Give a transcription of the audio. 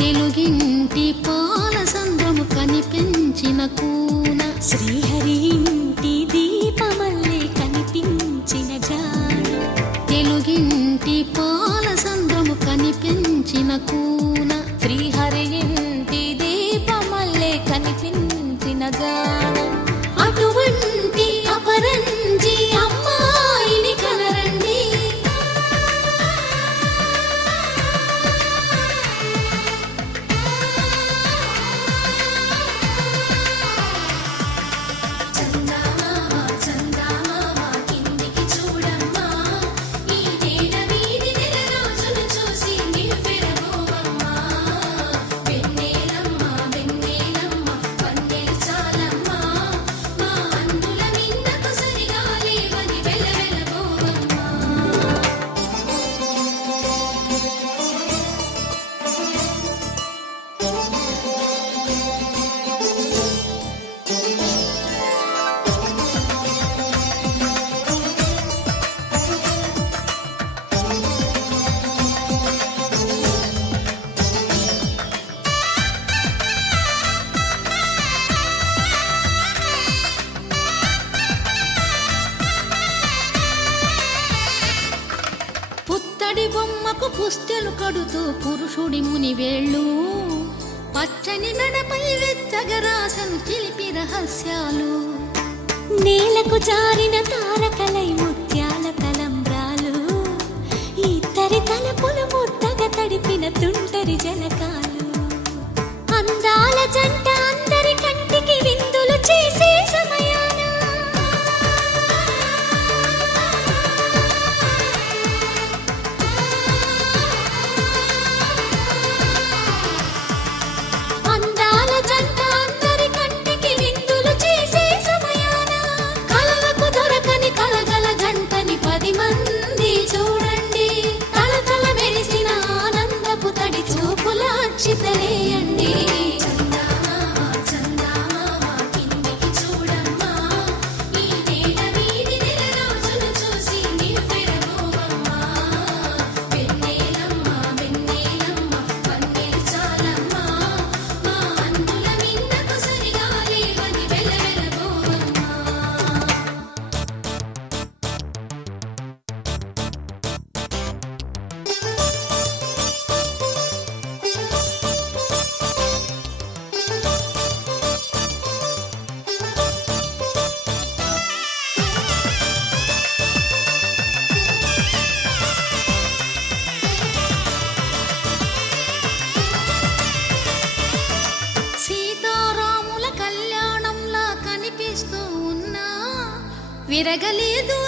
తెలుగింటి పాల సంద్రము కనిపించిన కూన శ్రీహరి ఇంటి దీపమల్లే కనిపించిన జాడ తెలుగింటి పాల సంద్రము కనిపించిన కూన శ్రీహరి ఇంటి దీపమల్లే కనిపించిన జాడ అటువంటి అపరంజి అమ్మాయిని కనరండి పుత్తడి బొమ్మకు పుస్తెలు కడుతూ పురుషుడి ముని వేళ్ళు పచ్చని మెడపై వెచ్చగరాసను చిలిపి రహస్యాలు నేలకు జారిన తారకలై ముత్యాల తలంబ్రాలు ఇద్దరి తలపులు ముద్దగా తడిపిన తుంటరి జలకాలు అందాల జంట అందరి కంటికి విందులు చేసే సమయాన అందాల జంట అందరి కంటికి విందులు చేసే సమయాన కలలకు దొరకని కలగల జంటని 10 మంది చూడండి తలతల మెరిసిన ఆనందపు తడి చూపుల అక్షితలేయండి సీతారాముల కళ్యాణంలా కనిపిస్తూ ఉన్నా విరగలేదు